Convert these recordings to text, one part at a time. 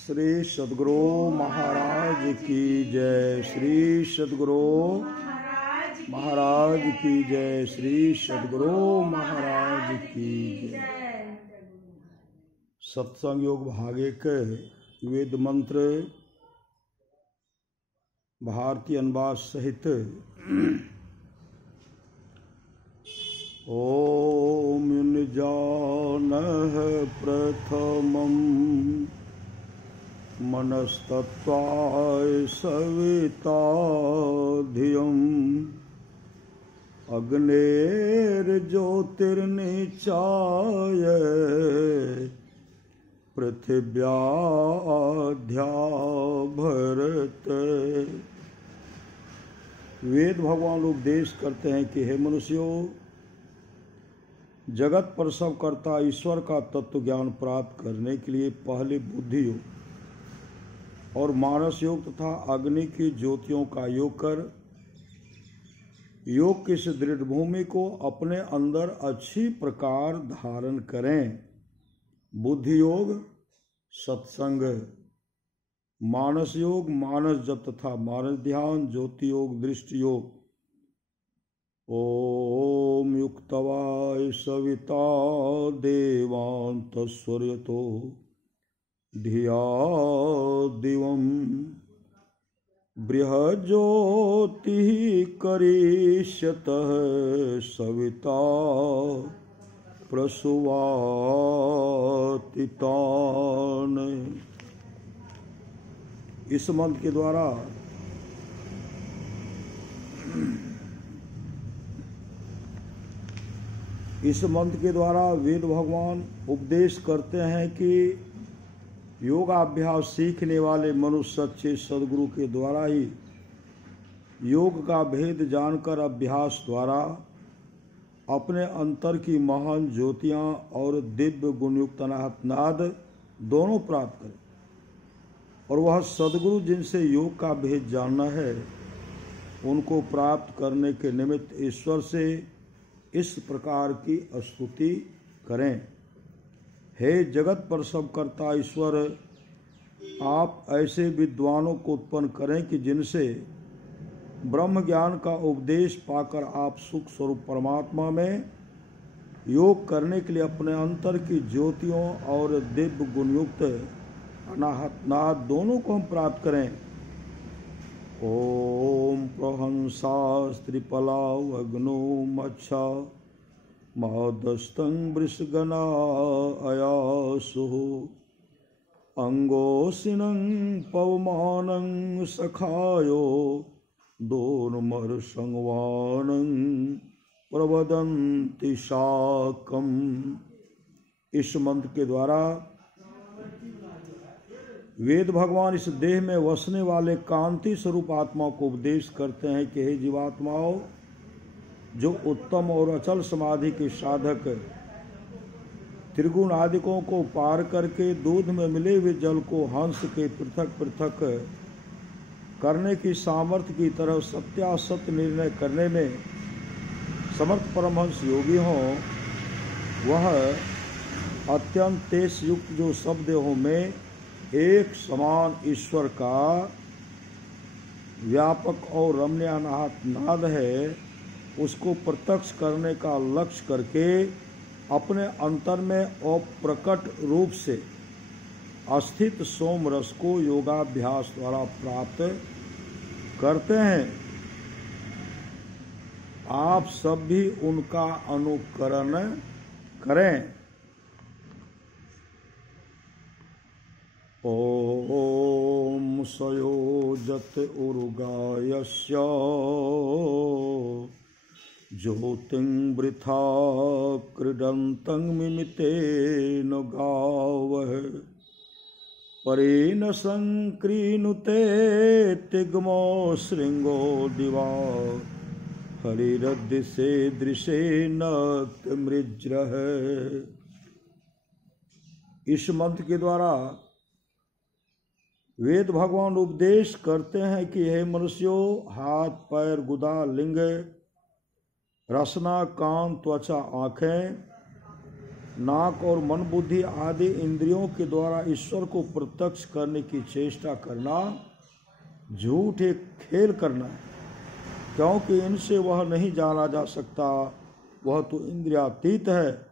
श्री सद्गुरु महाराज की जय। श्री सद्गुरु महाराज की जय। श्री सद्गुरु महाराज की जय। सत्संग योग भाग 1 वेद मंत्र भारतीय अनुवाद सहित। ओम निजानः प्रथमम् मनस्तत्वाय सविता धियम् अग्नेर्ज्योतिर्निचाय पृथिव्याध्या भरत। वेद भगवान उपदेश करते हैं कि हे मनुष्यों, जगत प्रसव करता ईश्वर का तत्व ज्ञान प्राप्त करने के लिए पहले बुद्धि योग और मानस योग तथा अग्नि की ज्योतियों का योग कर योग की इस दृढ़ भूमि को अपने अंदर अच्छी प्रकार धारण करें। बुद्धि योग सत्संग, मानस योग मानस जप तथा मानस ध्यान, ज्योति योग दृष्टि योग। ओम युक्तवाय सविता देवान्तस्वर्यतो धिया दिवम् बृहज्योतिः करिष्यतः सविता प्रसुवातितान्। इस मंत्र के द्वारा वेद भगवान उपदेश करते हैं कि योगाभ्यास सीखने वाले मनुष्य सच्चे सद्गुरु के द्वारा ही योग का भेद जानकर अभ्यास द्वारा अपने अंतर की महान ज्योतियां और दिव्य गुणयुक्त नाद दोनों प्राप्त करें। और वह सद्गुरु जिनसे योग का भेद जानना है, उनको प्राप्त करने के निमित्त ईश्वर से इस प्रकार की स्तुति करें। हे जगत प्रसव करता ईश्वर, आप ऐसे विद्वानों को उत्पन्न करें कि जिनसे ब्रह्म ज्ञान का उपदेश पाकर आप सुख स्वरूप परमात्मा में योग करने के लिए अपने अंतर की ज्योतियों और दिव्य गुणयुक्त अनाहत नाद दोनों को हम प्राप्त करें। ओम प्रहंसा स्त्रिपला अग्नो मच्छा मादस्तं वृषगना अयासुः अंगोसिनं पवमानं सखायो दोर्मर्षंवानं प्रवदन्ति शाकम्। इस मंत्र के द्वारा वेद भगवान इस देह में वसने वाले कांति स्वरूप आत्मा को उपदेश करते हैं कि हे जीवात्माओं, जो उत्तम और अचल समाधि के साधक त्रिगुण आदिकों को पार करके दूध में मिले हुए जल को हंस के पृथक पृथक करने की सामर्थ्य की तरह सत्यासत निर्णय करने में समर्थ परमहंस योगी हों, वह अत्यंत तेज युक्त जो सब देहों में एक समान ईश्वर का व्यापक और रमणीयानाहत नाद है, उसको प्रत्यक्ष करने का लक्ष्य करके अपने अंतर में अप्रकट रूप से अस्थित सोम रस को योगाभ्यास द्वारा प्राप्त करते हैं। आप सब भी उनका अनुकरण करें। ओम सयोजत उर्गायस्य ज्योतिं वृथा क्रीडन्तं मिमितेन गावः परेण संक्रीणुते तिग्मो शृंगो दिवा हरिरदृशे दृशे नक्त मृज्रः। इस मंत्र के द्वारा वेद भगवान उपदेश करते हैं कि हे मनुष्यों, हाथ पैर गुदा लिंग रसना कान त्वचा आंखें नाक और मन बुद्धि आदि इंद्रियों के द्वारा ईश्वर को प्रत्यक्ष करने की चेष्टा करना झूठ एक खेल करना है, क्योंकि इनसे वह नहीं जाना जा सकता, वह तो इंद्रियातीत है।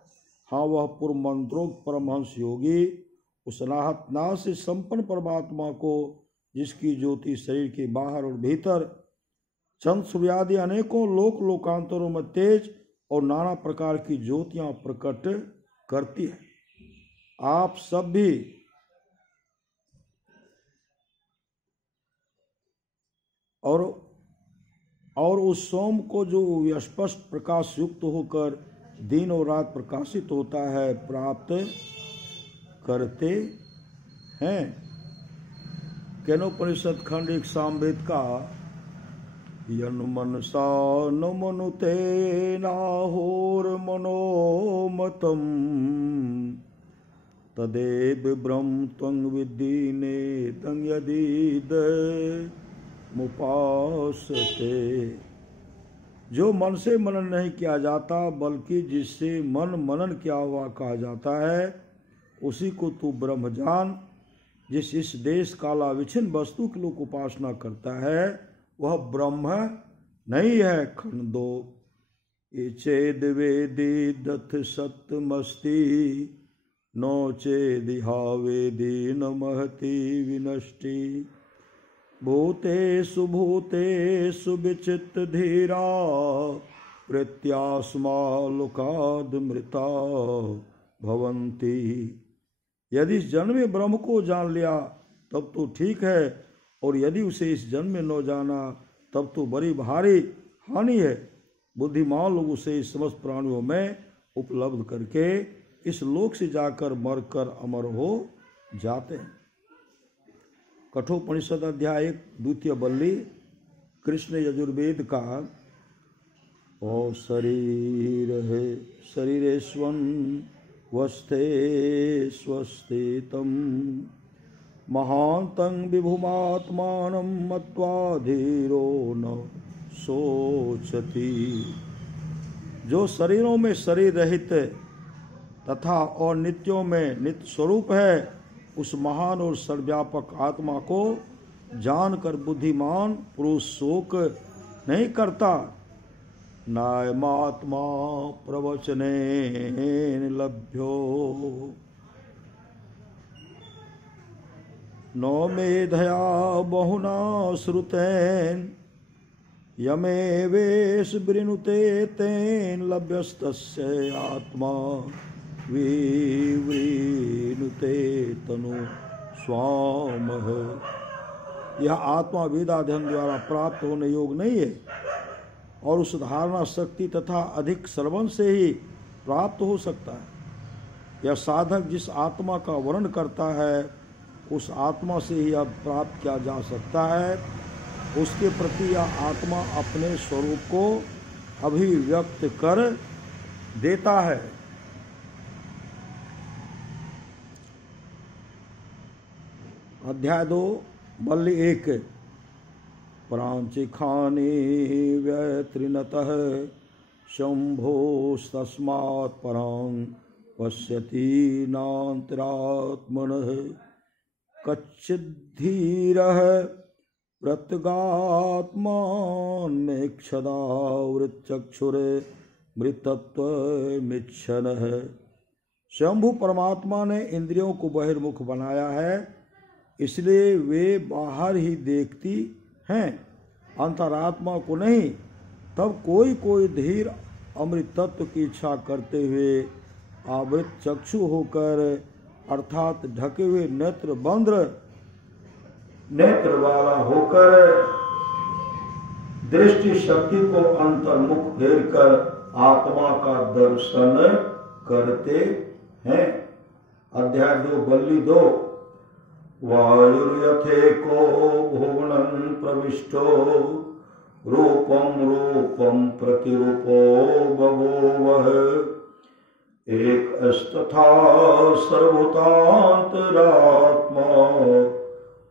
हाँ, वह पूर्व मंत्रोक्त परमहंस योगी उस अनाहत से संपन्न परमात्मा को, जिसकी ज्योति शरीर के बाहर और भीतर चंद्र सूर्य आदि अनेकों लोकांतरों में तेज और नाना प्रकार की ज्योतियां प्रकट करती है। आप सब भी और उस सोम को जो स्पष्ट प्रकाश युक्त होकर दिन और रात प्रकाशित होता है प्राप्त करते हैं। केनोपनिषद खंड 1 सामवेद का यन मनसा न मनुते नाहोर मनोमतम तदेव ब्रह्म त्वं विद्धि नेतं यदि मुपासते। जो मन से मनन नहीं किया जाता, बल्कि जिससे मन मनन किया हुआ कहा जाता है, उसी को तू ब्रह्म जान। जिस इस देश काला विच्छिन्न वस्तु की लोग उपासना करता है, वह ब्रह्म नहीं है। खंड 2 ये चेद वेदी दथ सत्यमस्ति नो चेदिहा वेदी न महति विनष्टि भूतेषु भूतेषु विचित्त धीरा प्रत्यास्मा लोकाद मृता भवन्ति। यदि इस जन्म में ब्रह्म को जान लिया तब तो ठीक है, और यदि उसे इस जन्म में न जाना तब तो बड़ी भारी हानि है। बुद्धिमान लोग उसे इस समस्त प्राणियों में उपलब्ध करके इस लोक से जाकर मरकर अमर हो जाते हैं। कठोपनिषद अध्याय 1 द्वितीय बल्ली कृष्ण यजुर्वेद का ओ शरीर है शरीरेश्वन वस्थे स्वस्थितम महांतं विभुमात्मानं मत्वा धीरो न सोचति। जो शरीरों में शरीर रहित तथा और नित्यों में नित्य स्वरूप है, उस महान और सर्वव्यापक आत्मा को जानकर बुद्धिमान पुरुष शोक नहीं करता। नायमात्मा प्रवचनेन लभ्यो नो मेधया बहुना श्रुतेन यमे वेश वृनुते तेन लभ्यस्तस्य आत्मा विवृनुते तनु स्वामः। यह आत्मा वेदाध्ययन द्वारा प्राप्त होने योग नहीं है, और उस धारणा शक्ति तथा अधिक श्रवण से ही प्राप्त हो सकता है। यह साधक जिस आत्मा का वर्णन करता है, उस आत्मा से ही अब प्राप्त किया जा सकता है। उसके प्रति यह आत्मा अपने स्वरूप को अभिव्यक्त कर देता है। अध्याय 2 बल्ली 1 प्रांचिखानि व्यत्रिनतः शंभोस्तस्मात् परं पश्यति नान्तरात्मनः कच्चिद्धीरः प्रत्यगात्मान्मेक्षदा वृत्तचक्षुर्मृतत्वमिच्छनः। शंभु परमात्मा ने इंद्रियों को बहिर्मुख बनाया है, इसलिए वे बाहर ही देखती हैं, अंतरात्मा को नहीं। तब कोई कोई धीर अमृत तत्व की इच्छा करते हुए आवृत चक्षु होकर अर्थात ढके हुए नेत्र बंद नेत्र वाला होकर दृष्टि शक्ति को अंतर्मुख फेर कर आत्मा का दर्शन करते हैं। अध्याय 2 बल्ली 2 वायुर्यथेको भुवनं प्रविष्टो रूपम रूपम प्रतिरूपो बभूवः एकस्तथा सर्वभूतान्तरात्मा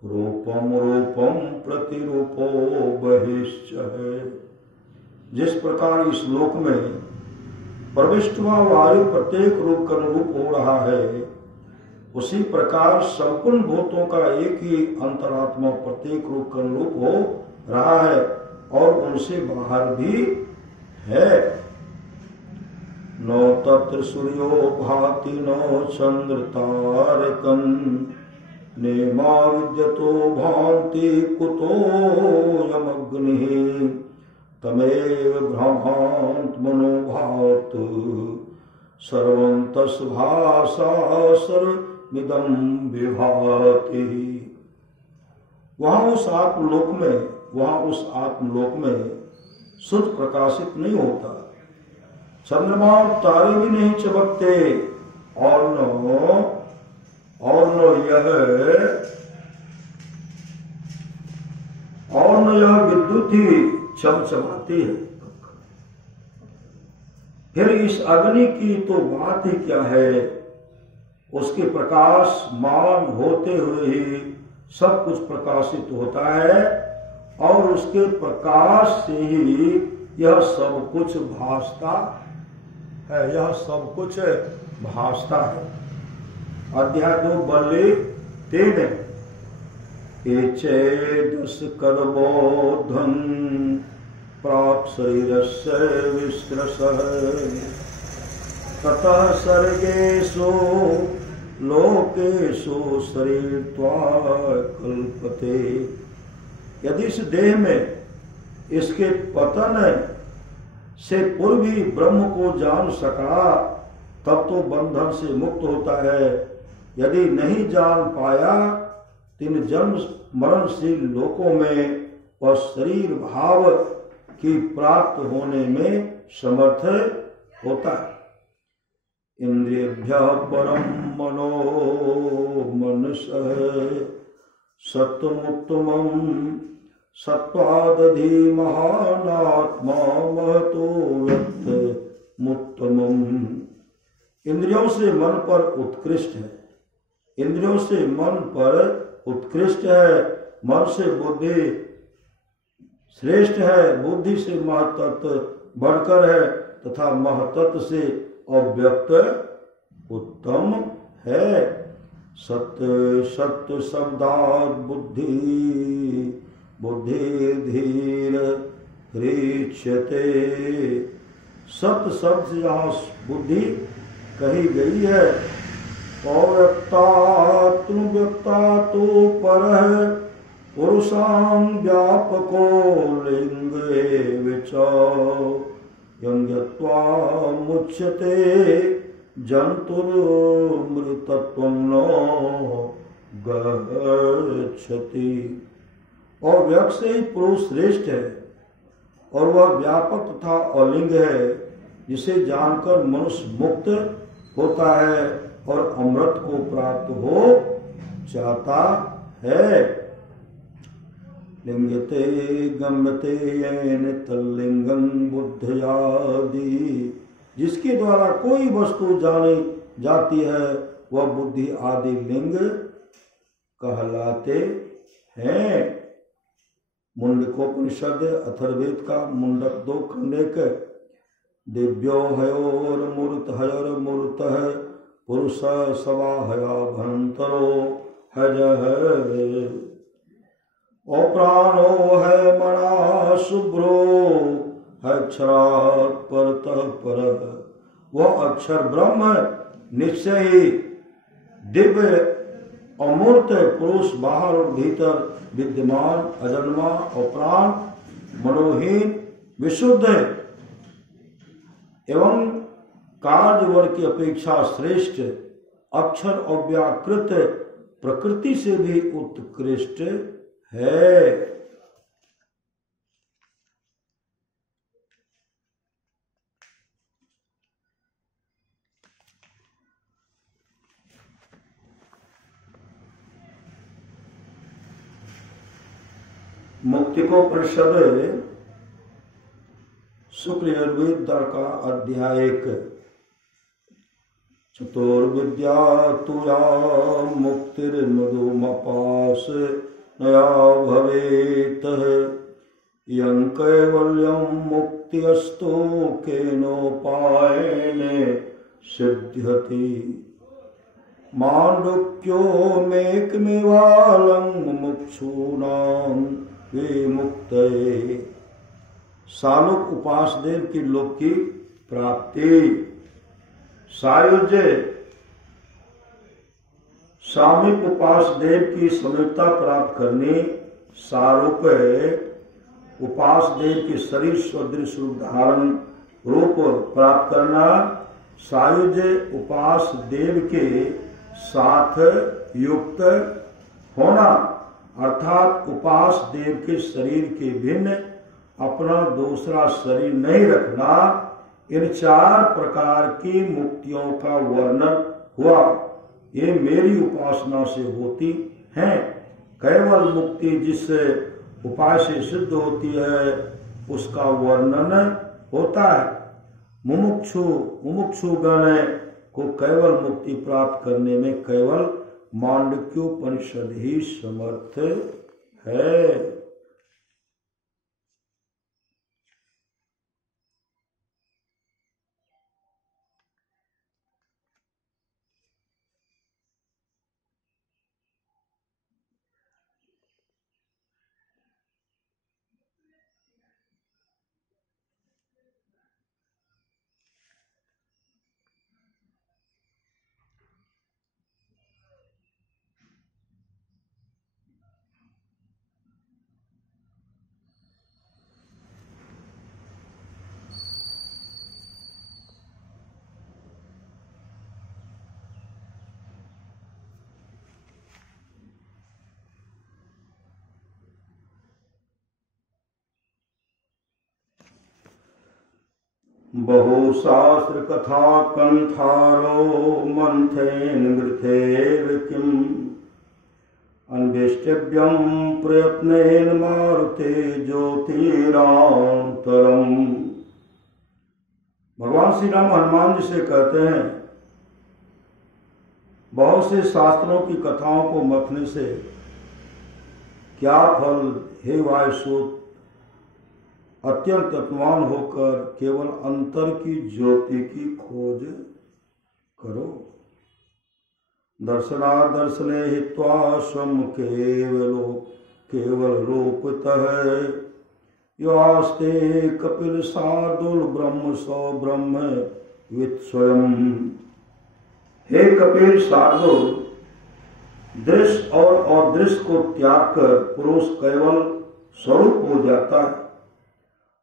रूपम रूपम प्रतिरूपो बहिश्च है। जिस प्रकार इस लोक में प्रविष्ट हुआ वायु प्रत्येक रूप का अनुरूप हो रहा है, उसी प्रकार संपूर्ण भूतों का एक ही अंतरात्मा प्रत्येक रूप का अनुरूप हो रहा है और उनसे बाहर भी है। नो तत्र सूर्यो भाति नो चंद्र तारकं नेमा विद्यतो भान्ति कुतोऽयमग्निः तमेव ब्रह्मात्मनो भात सर्वं तस्भासा सर्वमिदं विभाति। वहाँ उस आत्मलोक में शुद्ध प्रकाशित नहीं होता, चंद्रमा तारे भी नहीं चमकते और न यह विद्युत ही चमचमाती है। फिर इस अग्नि की तो बात ही क्या है, उसके प्रकाश मान होते हुए ही सब कुछ प्रकाशित होता है और उसके प्रकाश से ही यह सब कुछ भासता है, अध्याय 2 बल्ले 3 एचेदस कर्मोधन प्राप्त शरीरस्य विस्त्रसः ततः सर्गेषु लोकेषु शरीरत्वात् कल्पते। यदि इस देह में इसके पतन से पूर्व ही ब्रह्म को जान सका तब तो बंधन से मुक्त होता है, यदि नहीं जान पाया तीन जन्म मरणशील लोकों में वह शरीर भाव की प्राप्त होने में समर्थ होता है। इंद्रियभ्यः परम मनो मनसः सत्वमुत्तमं सत्वादधि महानात्मा महतो व्यक्तमुत्तमम्। इंद्रियों से मन पर उत्कृष्ट है, इंद्रियों से मन पर उत्कृष्ट है, मन से बुद्धि श्रेष्ठ है, बुद्धि से महतत्व बढ़कर है तथा महतत्व से अव्यक्त उत्तम है। सत्य सत्य शब्दात् बुद्धि बुद्धि धीर ह्रीच्यते। सत्य शब्द से यहाँ बुद्धि कही गई है। अव्यक्ता तो परः पुरुषां व्यापको लिंगे यंग्यत्वा मुच्यते जंतुर्मृतत्वं न गच्छति। और व्यक्त से ही पुरुष श्रेष्ठ है और वह व्यापक तथा अलिंग है, जिसे जानकर मनुष्य मुक्त होता है और अमृत को प्राप्त हो जाता है। लिंगते गम्यते येन तल्लिंगं बुद्धयादि। जिसके द्वारा कोई वस्तु जानी जाती है वह बुद्धि आदि लिंग कहलाते हैं। मुंडकोपनिषद अथर्ववेद का मुंडक 2 खंडेक दिव्यो हयोर्मूर्तः पुरुष सवाहया भंतरो हज प्राणो है मना शुभ्रो है अक्षरात् परतः पर। वह अक्षर ब्रह्म निश्चय ही दिव्य अमूर्त पुरुष बाहर और भीतर विद्यमान अजन्मा और प्राण मनोहीन विशुद्ध एवं कार्यवर्ग की अपेक्षा श्रेष्ठ अक्षर अव्याकृत प्रकृति से भी उत्कृष्ट है। मुक्तिकोपनिषद शुक्ल यजुर्वेद का अध्याय 1। चतुर्विद्या तुया मुक्तिर्मधुमपास नया भवेत यं कैवल्यं मुक्त्यस्तु केनोपायेन सिद्ध्यति माण्डुक्यो मेकमेवालं मुमुक्षूणां विमुक्तये। सालोक उपासदेव की लोक की प्राप्ति। सायुज्य सामीप उपासदेव की समीपता प्राप्त करनी। सारूप उपासदेव के शरीर सदृश रूप धारण रूप प्राप्त करना। सायुज्य उपास देव के साथ युक्त होना अर्थात उपास देव के शरीर के भिन्न अपना दूसरा शरीर नहीं रखना। इन 4 प्रकार की मुक्तियों का वर्णन हुआ। ये मेरी उपासना से होती हैं। केवल मुक्ति जिस उपाय से सिद्ध होती है उसका वर्णन होता है। मुमुक्षुगण को केवल मुक्ति प्राप्त करने में केवल मांडुक्योपनिषद ही समर्थ है। बहुशास्त्र कथा कंथारो मंथेन गृथेर किम अन्वेष्टव्यम प्रयत्नेन मारुते ज्योतिरांतरम। भगवान श्री राम हनुमान जी से कहते हैं, बहुत से शास्त्रों की कथाओं को मथने से क्या फल हे वायुसूत। अत्यंत अपमान होकर केवल अंतर की ज्योति की खोज करो। दर्शने हित्वा स्वम केवल रूपतः योस्ते कपिल शार्दुल ब्रह्म सौ ब्रह्म वित् स्वयं। हे कपिल शार्दुल, दृश्य और अदृश्य को त्याग कर पुरुष केवल स्वरूप हो जाता है।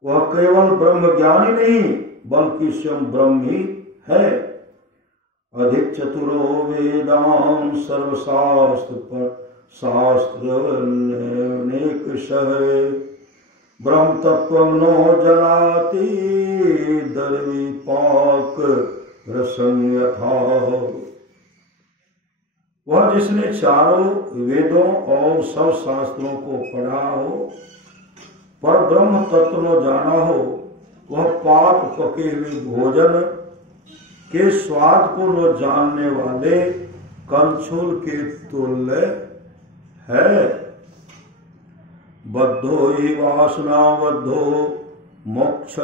वह केवल ब्रह्म ज्ञानी नहीं बल्कि स्वयं ब्रह्म ही है। अधिक चतुरो वेदां सर्वशास्त्र ब्रह्म तत्व नो जनाति दर्विपाक रसं यथा। वह जिसने चारों वेदों और सब शास्त्रों को पढ़ा हो पर ब्रह्म तत्व न जाना हो, वह पाक पके हुए भोजन के स्वाद को न जानने वाले कंछुल के तुल्य है। बद्धो ही वासना बद्धो मोक्ष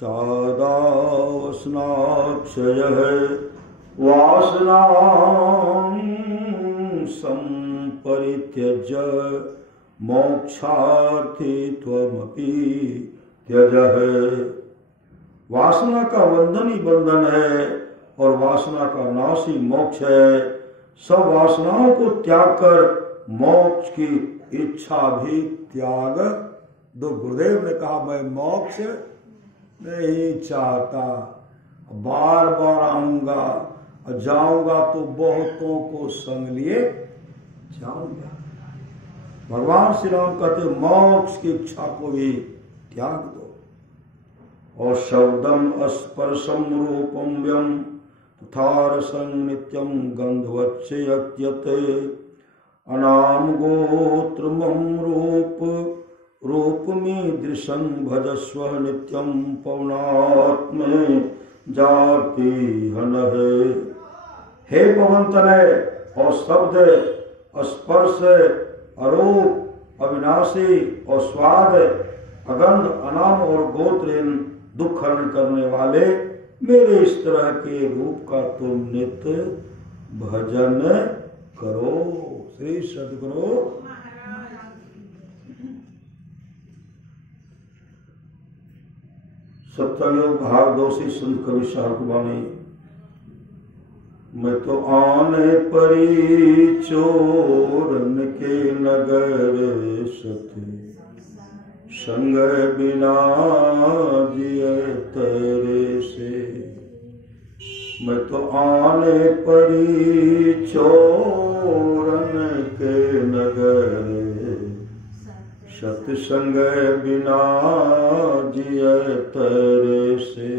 सादावसनाक्षय वासना परित्यज मोक्षार्थी त्वमपि त्यज। वासना का बंधन ही बंधन है और वासना का नाश ही मोक्ष है। सब वासनाओं को त्याग कर मोक्ष की इच्छा भी त्याग दो। गुरुदेव ने कहा, मैं मोक्ष नहीं चाहता, बार बार आऊंगा, जाऊंगा तो बहुतों को संग लिए जाऊंगा। भगवान श्री राम कहते मोक्ष की इच्छा को भी त्याग दो। और शब्दम स्पर्शम रूपम व्यम तथा रसं नित्यम गंधवच्चयत्यते अनाम गोत्रमं रूप रूपमीदृशं भजस्व नित्यं पवनात्मे जाति हनः। हे पवन तनय और शब्द, स्पर्श, अरूप, अविनाशी और स्वाद, अगंध, अनाम और गोत्र इन दुख हरण करने वाले मेरे इस तरह के रूप का तुम नित्य भजन करो। श्री सद्गुरु सत्संग भाग 2 से संत कवि साहब की वाणी। मैं तो आने परी चोरन के नगर सती, संग बिना जिए तेरे से। मैं तो आने परी चोरन के नगर, सत्संग बिना जिए तेरे से।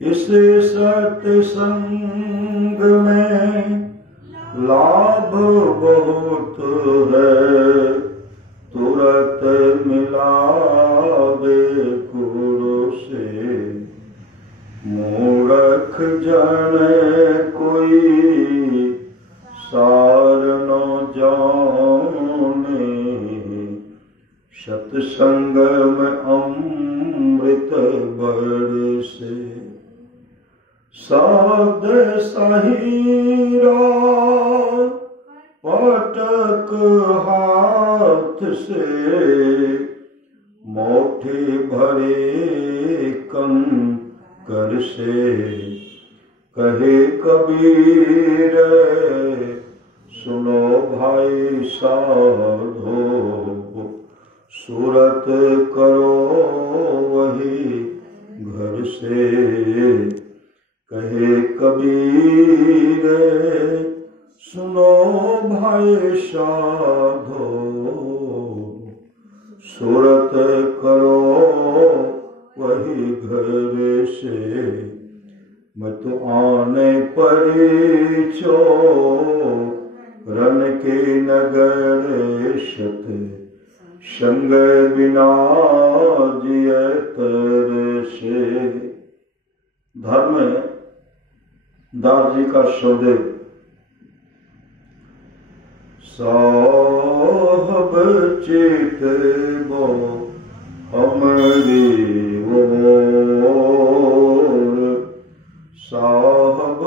इस सत्संग में लाभ बहुत है, तुरंत मिलावे गुरु से। मूर्ख जन कोई सार न जाने, सत्संग में अमृत बरसे। साध सहीरा पटक हाथ से, मोठे भरे कंकर से। कहे कबीर सुनो भाई साधो, सूरत करो वही घर से। कहे कबीर सुनो भाई साधो, सूरत करो वही घर से। मैं तो आने परी चोरन के नगर, सत संग बिना जिए तेरे से। धर्म दास जी का शब्द, साहब चित वो हमारी ओर, साहब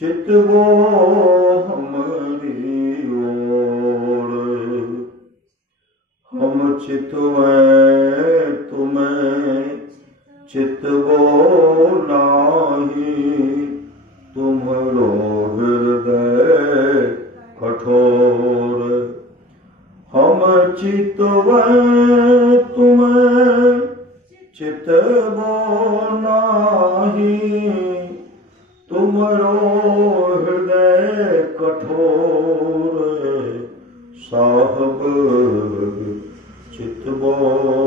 चित वो हमारी ओर। हम चितवें तुम्हें चितवो नाही, तुम्हारो हृदय कठोर। हम चितवें तुम्हें चितवो नाही, तुम्हारो हृदय कठोर। साहब चितवो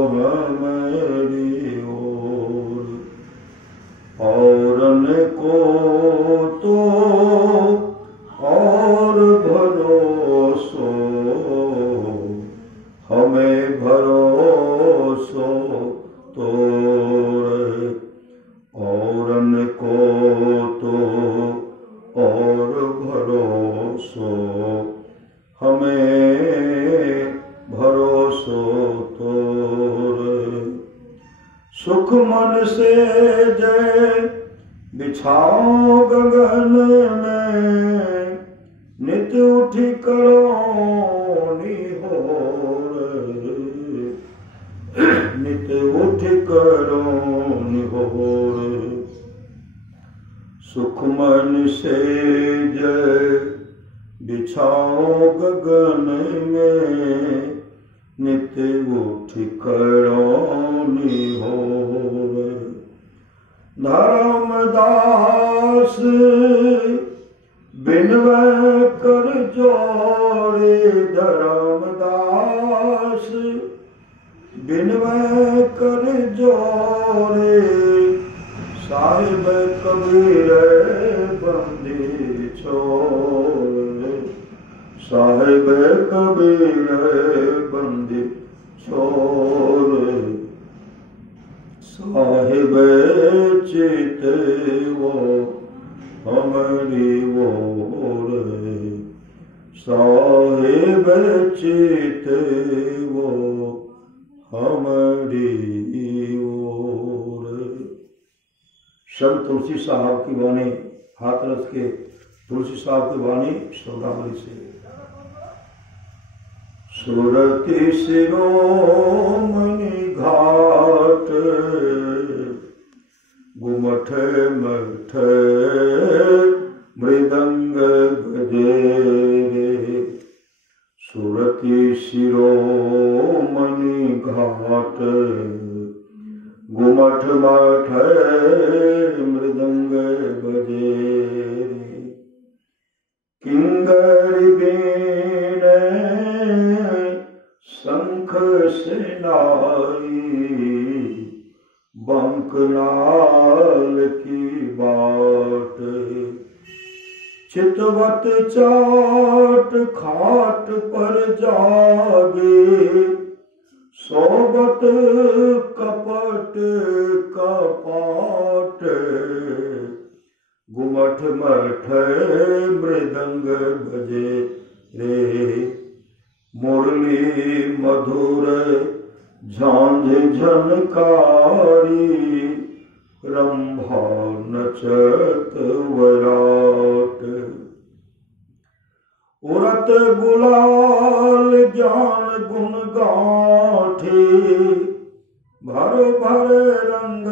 हमारी ओर। औरन को तो और भरोसो, हमें भरोसो तोरे। औरन को तो और भरोसो, हमें भरोसो तोरे। सुख मन से जय बिछाओ गगन में, नित उठी करो निहोर। नित उठी करो निहोर। सुख मन से जय बिछाओ गगन में, नित उठी करो निहोर। धर्मदास बिनवै कर जोड़े, धर्मदास बिनवै कर जोड़े। साहिब कबीर बंदी छोड़े, साहिब कबीर बंदी छोर साहिब चित वो हमारी ओर साहिब चित वो हमारी ओर। संत तुलसी साहब की वाणी, हाथरस के तुलसी साहब की वाणी शब्दावली से। सुरति शिरोमणि घाट गुमठ मठ मृदंग बजे रे। सुरति शिरोमणि घाट गुमठ मठ मृदंग बजे रे। किंगरी बीन शंख सेनाई बंकनाल की बाट। चितवत चाट खाट पर जागे सोबत कपट कपाट। गुमठ मठ मृदंग बजे रे। मुरली मधुर झांझ झनकारी रंभा नचत वराट। उरत गुलाल ज्ञान गुण गांठी भर भर रंग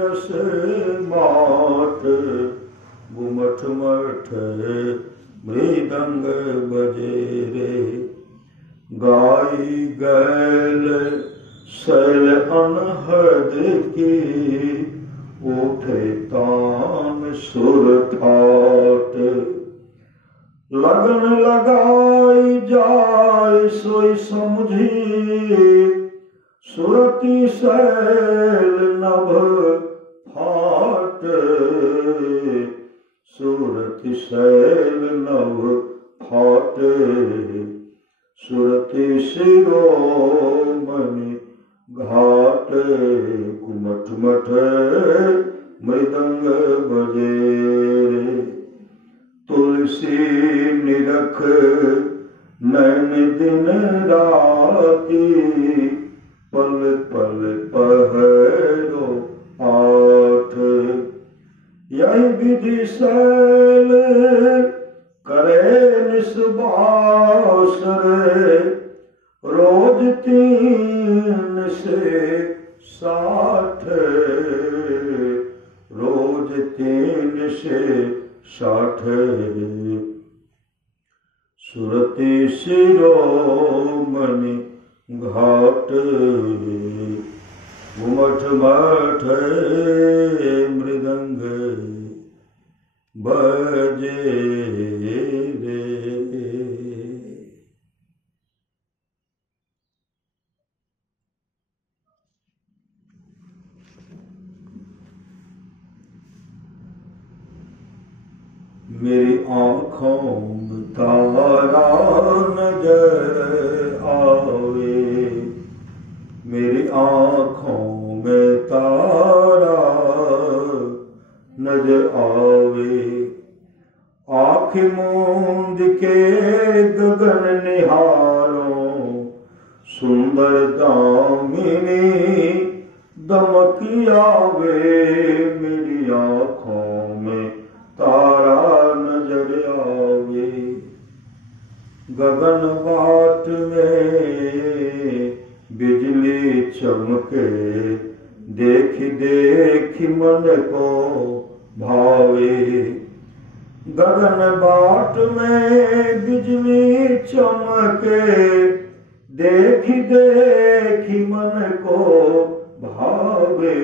रस माट। गुमठ मठ मृदंग बजे रे। गाई गैल सल अनहद की उठे तान सुर ठाट। लगन लगाई जाय सोई समझी सुरति सैल नभ फाट। सुरति सैल नभ फाट। सुरति शिरोमणि घाट गुमठ मठ मृदंग बजे रे। तुलसी निरख नैन दिन राती पल पल पहरो आठ। यही विधि शैल करे निस्बास रे। रोज 3 से 60 रोज 3 से 60। सुरति शिरोमणि घाट गुमठ मठ मृदंग बजे रे। मेरी आँखों में तारा नजर आवे। मेरी आँखों में तारा नजर आवे। आँख मूंद के गगन निहारो सुंदर दामिनी दमकी आवे। मेरी आँखों में तारा नजर आवे। गगन बाट में बिजली चमके देखी देखी मन को भावे। गगन बाट में बिजली चमके देखी देखी मन को भावे।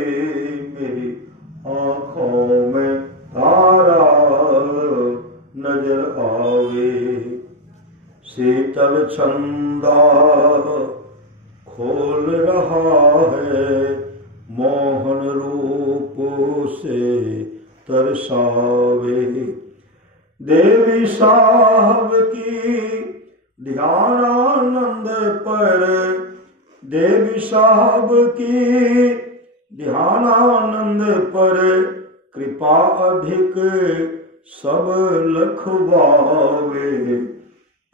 मेरी आँखों में तारा नजर आवे। शीतल छंदा खोल रहा है मोहन रूप से तरसावे। देवी साहब की ध्यानानंद पर देवी साहब की, ध्यानानंद पर कृपा अधिक सब लखवावे,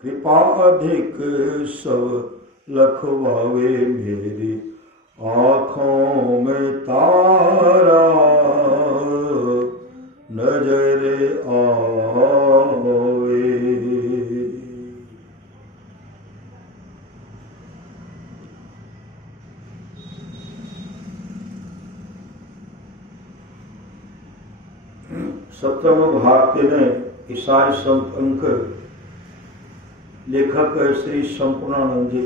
कृपा अधिक सब लखवावे, मेरी आँखों में तारा नजर आवे। सप्तम भाग के ने ईसाई संत अंक लेखक श्री संपूर्णानंद जी।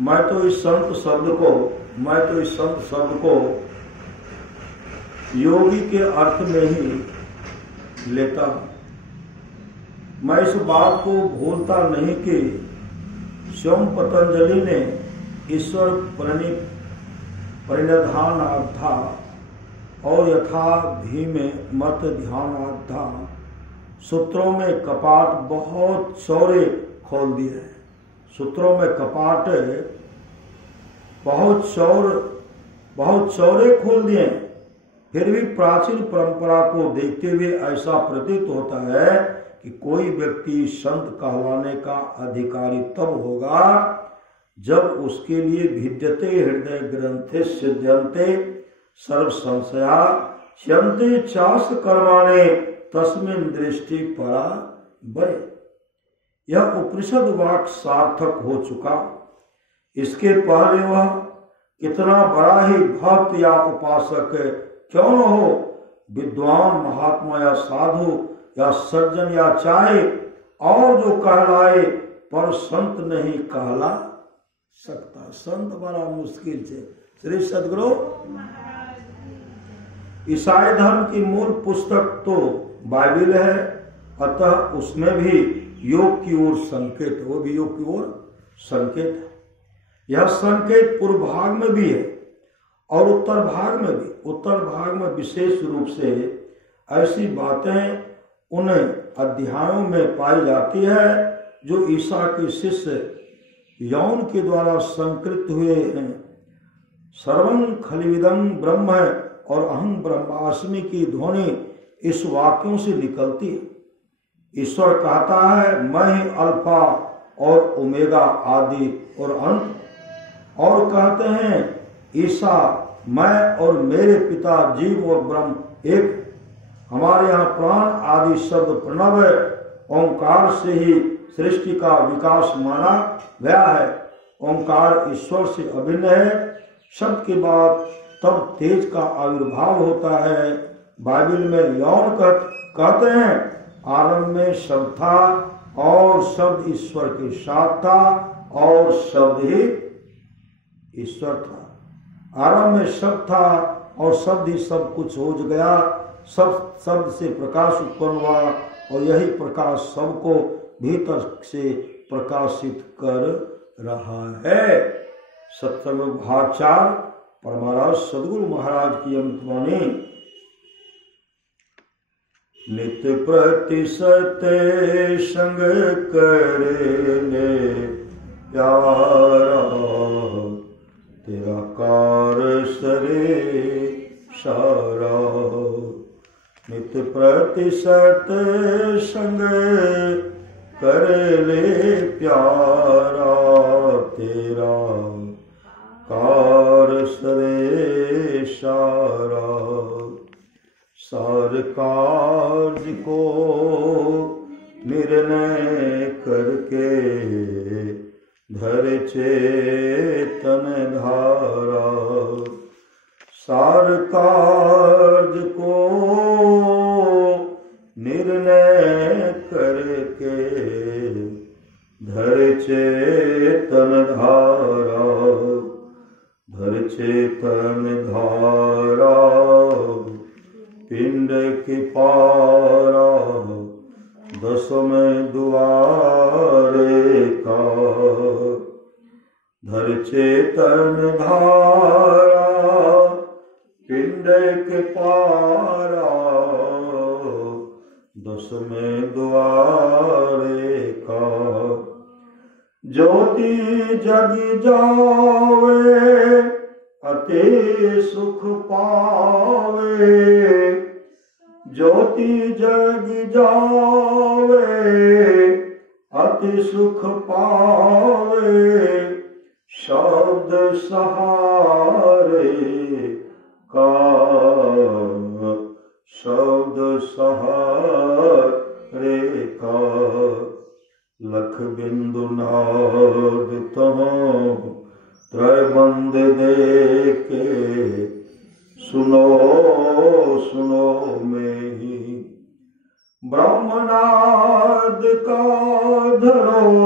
मैं तो इस संत शब्द को योगी के अर्थ में ही लेता हूं। मैं इस बात को भूलता नहीं कि स्वयं पतंजलि ने ईश्वर परिनिधानार्था और यथा धीमे मत ध्यानार्था सूत्रों में कपाट बहुत चौड़े खोल दिए हैं। सूत्रों में कपाट बहुत चौड़े खोल दिए। फिर भी प्राचीन परंपरा को देखते हुए ऐसा प्रतीत होता है कि कोई व्यक्ति संत कहलाने का अधिकारी तब होगा जब उसके लिए भिद्यते हृदय ग्रंथे सिद्ध्यन्ते सर्व संशया च्यन्ते चास कर्माणे तस्मिन् दृष्टि परा बरे। यह उपनिषद वाक्य सार्थक हो चुका। इसके पहले वह कितना बड़ा ही भक्त या उपासक क्यों न हो, विद्वान महात्मा या साधु या सज्जन या चाहे और जो कहलाए, पर संत नहीं कहला सकता। संत बड़ा मुश्किल से। श्री सदगुरु ईसाई धर्म की मूल पुस्तक तो बाइबिल है, अतः उसमें भी योग की ओर संकेत, वो भी योग की ओर संकेत है। यह संकेत पूर्व भाग में भी है और उत्तर भाग में भी। उत्तर भाग में विशेष रूप से ऐसी बातें उन अध्यायों में पाई जाती है जो ईसा के शिष्य यौन के द्वारा संकृत हुए हैं। सर्वं खलिविदं ब्रह्म और अहं ब्रह्मास्मि की ध्वनि इस वाक्यों से निकलती है। ईश्वर कहता है, मैं ही अल्फा और ओमेगा आदि और अंत। और कहते हैं ईसा, मैं और मेरे पिता जीव और ब्रह्म एक। हमारे यहाँ प्राण आदि शब्द प्रणव ओंकार से ही सृष्टि का विकास माना गया है। ओंकार ईश्वर से अभिन्न है। शब्द के बाद तब तेज का आविर्भाव होता है। बाइबल में यौन कहते हैं, आरंभ में शब्द था और शब्द ईश्वर के साथ था और शब्द ही ईश्वर था। आरंभ में शब्द था और शब्द ही सब कुछ हो गया। सब शब्द से प्रकाश उत्पन्न हुआ और यही प्रकाश सबको भीतर से प्रकाशित कर रहा है। सत्संग भाग 4 परमाराज सदगुरु महाराज की अमृतवाणी। नित्य प्रतिशत संग करने प्यारा, तेरा कार सरे सारा। नित्य प्रतिशत संग कर ले प्यारा, तेरा कार सरे सारा। सार कार्य को निर्णय करके धर चेतन धारा। सार कार्य को निर्णय करके धर चेतन धारा। धर चेतन धारा पिंड की पारा। दसम दुआरे का धर चेतन धारा पिंड के पारा। दसवें द्वारे का ज्योति जगी जावे अति सुख पावे ज्योति जगी जावे अति सुख पावे शब्द सहारे का शब्द सहारे का लख बिंदु नाद तमो त्रैबंद दे के सुनो सुनो में ही ब्रह्मनाद का धरो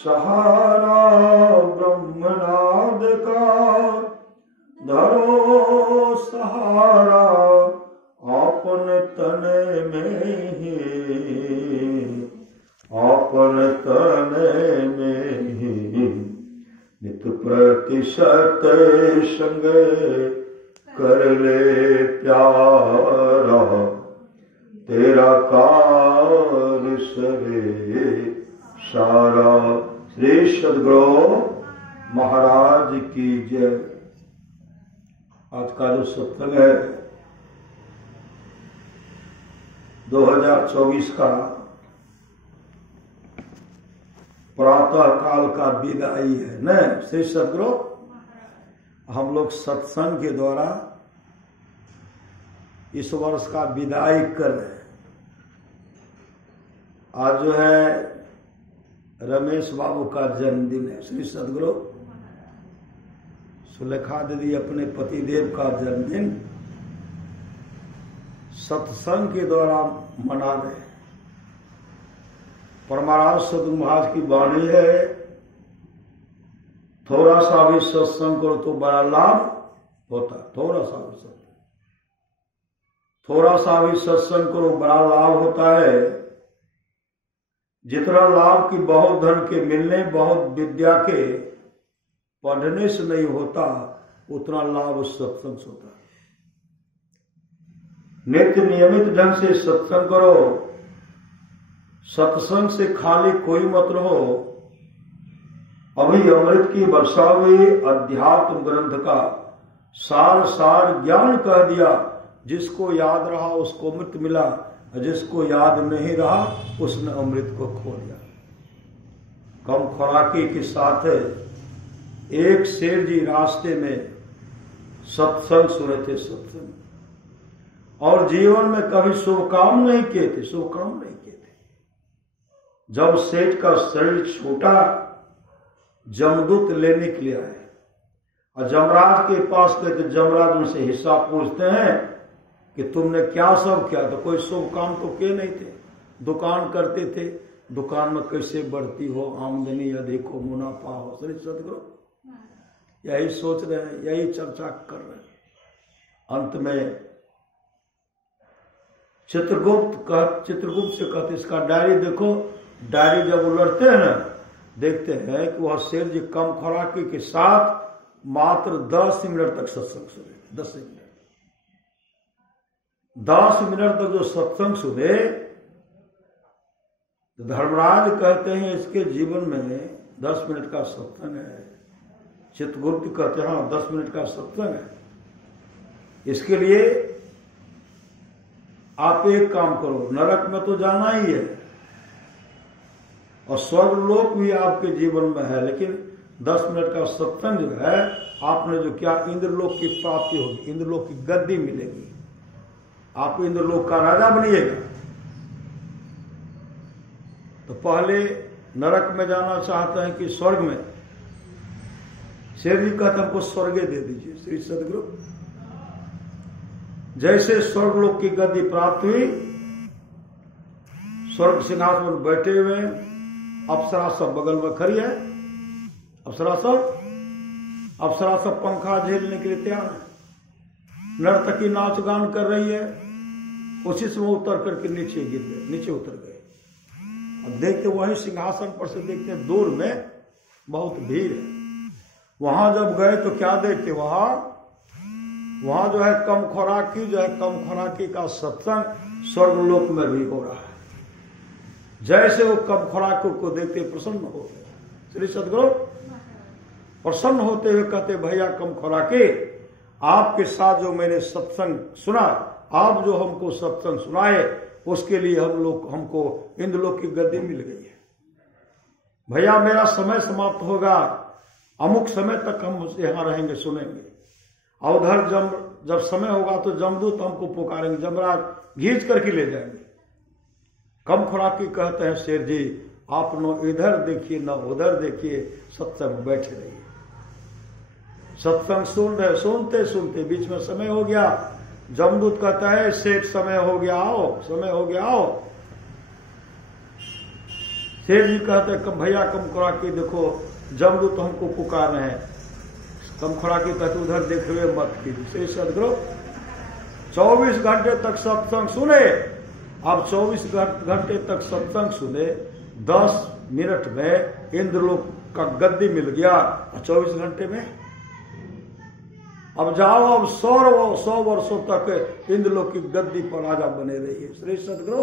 सहारा ब्रह्मनाद का धरो सहारा आपन तने में ही आपन तने में ही नित प्रतिशत संग कर ले प्यारा तेरा कार सरे सारा। श्री सद्गुरु महाराज की जय। आज का जो सत्संग है 2024 का प्रातः काल का विदाई है न। श्री सद्गुरु हम लोग सत्संग के द्वारा इस वर्ष का विदाई कर रहे हैं। आज जो है रमेश बाबू का जन्मदिन है। श्री सद्गुरु सुलेखा दीदी अपने पतिदेव का जन्मदिन सत्संग के द्वारा मना रहे हैं। परमाराज सद्गुरु महाराज की वाणी है, थोड़ा सा भी सत्संग करो तो बड़ा लाभ होता। थोड़ा सा भी सत्संग करो बड़ा लाभ होता है। जितना लाभ की बहुत धन के मिलने बहुत विद्या के पढ़ने से नहीं होता उतना लाभ सत्संग से होता है। नित्य नियमित ढंग से सत्संग करो। सत्संग से खाली कोई मत रहो। अभी अमृत की वर्षा हुई अध्यात्म ग्रंथ का सार सार ज्ञान कह दिया। जिसको याद रहा उसको अमृत मिला, जिसको याद नहीं रहा उसने अमृत को खो दिया। कम खुराकी के साथ एक शेर जी रास्ते में सत्संग सुने थे। सत्संग और जीवन में कभी शुभ काम नहीं किए थे। जब सेठ का शरीर छूटा जमदूत लेने के लिए आए और जमराज के पास गए तो जमराज उनसे हिस्सा पूछते हैं कि तुमने क्या सब किया। तो कोई शुभ काम तो किए नहीं थे। दुकान करते थे, दुकान में कैसे बढ़ती हो, आमदनी अधिक हो, मुनाफा हो। श्री सद्गुरु यही सोच रहे हैं, यही चर्चा कर रहे हैं। अंत में चित्रगुप्त से कहते इसका डायरी देखो। डायरी जब उलटते हैं ना देखते हैं कि वह शेर जी कम खुराकी के साथ मात्र 10 मिनट तक सत्संग सुने। 10 मिनट तक जो सत्संग सुने तो धर्मराज कहते हैं इसके जीवन में 10 मिनट का सत्संग है। चित्रगुप्त कहते हैं हाँ 10 मिनट का सत्संग है। इसके लिए आप एक काम करो, नरक में तो जाना ही है और स्वर्ग लोक भी आपके जीवन में है, लेकिन 10 मिनट का सत्संग जो है आपने जो किया इंद्रलोक की प्राप्ति होगी, इंद्रलोक की गद्दी मिलेगी, आप इंद्रलोक का राजा बनिएगा। तो पहले नरक में जाना चाहते हैं कि स्वर्ग में? शेर जी कहते हमको स्वर्ग दे दीजिए। श्री सद्गुरु जैसे स्वर्ग लोक की गद्दी प्राप्त हुई, स्वर्ग सिंहासन पर बैठे हुए अप्सरा सब बगल में खड़ी है। अप्सरा सब पंखा झेलने के लिए तैयार है। नर्तकी नाच गान कर रही है। उसी समय उतर करके नीचे गिर गए, नीचे उतर गए। अब देखते वही सिंहासन पर से देखते दूर में बहुत भीड़ है। वहां जब गए तो क्या देखते, वहां वहां जो है कम खुराकी जो है कम खुराकी का सत्संग स्वर्गलोक में भी हो रहा है। जैसे वो कम खुराकों को देखते प्रसन्न हो गए, श्री सदगुरु प्रसन्न होते हुए कहते भैया कम खुराके, आपके साथ जो मैंने सत्संग सुना, आप जो हमको सत्संग सुनाए उसके लिए हमको इंद्रलोक की गद्दी मिल गई है। भैया मेरा समय समाप्त होगा, अमुक समय तक हम यहां रहेंगे, सुनेंगे। और उधर जब समय होगा तो जमदूत हमको पुकारेंगे, जमराज घींच करके ले जाएंगे। कम खुराकी कहते हैं शेर जी आप न इधर देखिए न उधर देखिए, सत्संग में बैठे रहिए। सत्संग सुन रहे, सुनते सुनते बीच में समय हो गया, जमदूत कहता है सेठ समय हो गया आओ, समय हो गया आओ। शेर जी कहते हैं कम भैया कम खुराकी देखो, जमदूत हमको पुकार रहे हैं। कम खुराकी कहते उधर देख रहे मत कीजिए। सदगुरु 24 घंटे तक सत्संग सुने, आप 24 घंटे तक सत्संग सुने, 10 मिनट में इंद्रलोक का गद्दी मिल गया। 24 घंटे में अब जाओ, अब 100 वर्षों तक इंद्रलोक की गद्दी पर राजा बने रहिए। श्री सदगुरु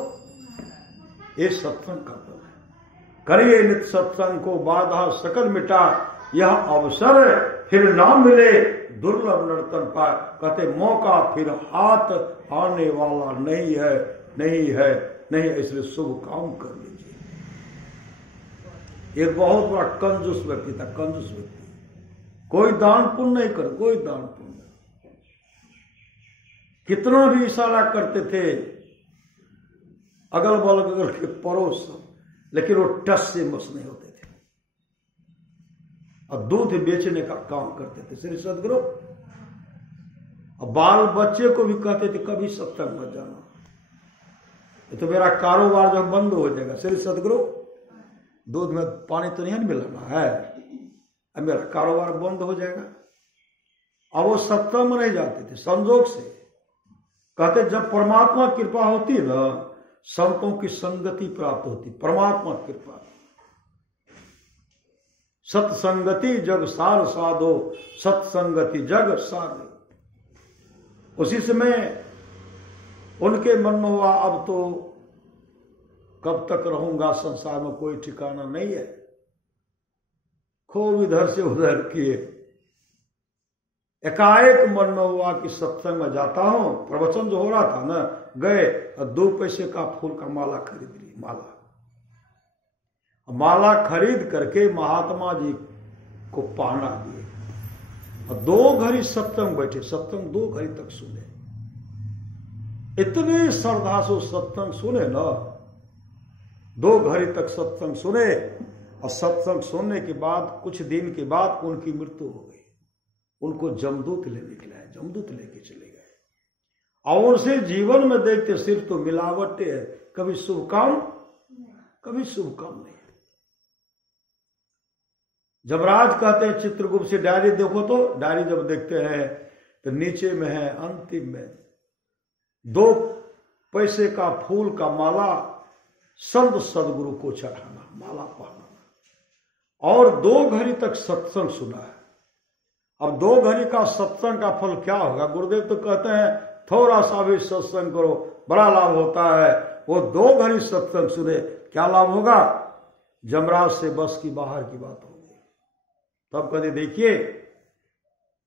ये सत्संग का फल है। करिए नित्य सत्संग को बाधा सकल मिटा, यह अवसर फिर ना मिले दुर्लभ नर्तन पाए। कहते मौका फिर हाथ आने वाला नहीं है, नहीं है, नहीं, इसलिए शुभ काम कर लीजिए। एक बहुत बड़ा कंजूस व्यक्ति था, कंजूस व्यक्ति, कोई दान पुण्य नहीं कर, कोई दान पुण्य, कितना भी इशारा करते थे अगल बगल के पड़ोस, लेकिन वो टस से मस नहीं होते थे और दूध बेचने का काम करते थे। श्री सदगुरु अब बाल बच्चे को भी कहते थे कभी सत्संग मत जाना, ये तो मेरा कारोबार जब बंद हो जाएगा। श्री सदगुरु दूध में पानी तो नहीं मिलाना है, अब मेरा कारोबार बंद हो जाएगा। अब वो सत्संग में नहीं जाते थे, संजोग से कहते जब परमात्मा कृपा होती ना, संतों की संगति प्राप्त होती, परमात्मा कृपा। सत्संगति जग सार साधो, सत्संगति जग साधो। उसी समय उनके मन में हुआ अब तो कब तक रहूंगा संसार में, कोई ठिकाना नहीं है। खूब इधर से उधर किए, एकाएक मन में हुआ कि सत्संग में जाता हूं। प्रवचन जो हो रहा था ना, गए और 2 पैसे का फूल का माला खरीद ली। माला खरीद करके महात्मा जी को पाना दिए और 2 घड़ी सत्संग बैठे, सत्संग 2 घड़ी तक सुने। इतने श्रद्धा से सत्संग सुने ना, 2 घड़ी तक सत्संग सुने और सत्संग सुनने के बाद कुछ दिन के बाद उनकी मृत्यु हो गई। उनको जमदूत ले निकला है, जमदूत लेके चले गए और उनसे जीवन में देखते सिर्फ तो मिलावट है, कभी शुभ काम, कभी शुभ काम नहीं। जमराज कहते हैं चित्रगुप्त से डायरी देखो, तो डायरी जब देखते हैं तो नीचे में है अंतिम में 2 पैसे का फूल का माला संत सदगुरु को चढ़ाना, माला पहनाना और 2 घड़ी तक सत्संग सुना है। अब 2 घड़ी का सत्संग का फल क्या होगा? गुरुदेव तो कहते हैं थोड़ा सा भी सत्संग करो बड़ा लाभ होता है। वो 2 घड़ी सत्संग सुने, क्या लाभ होगा? जमराज से बस की बाहर की बात होगी। तब कहते देखिए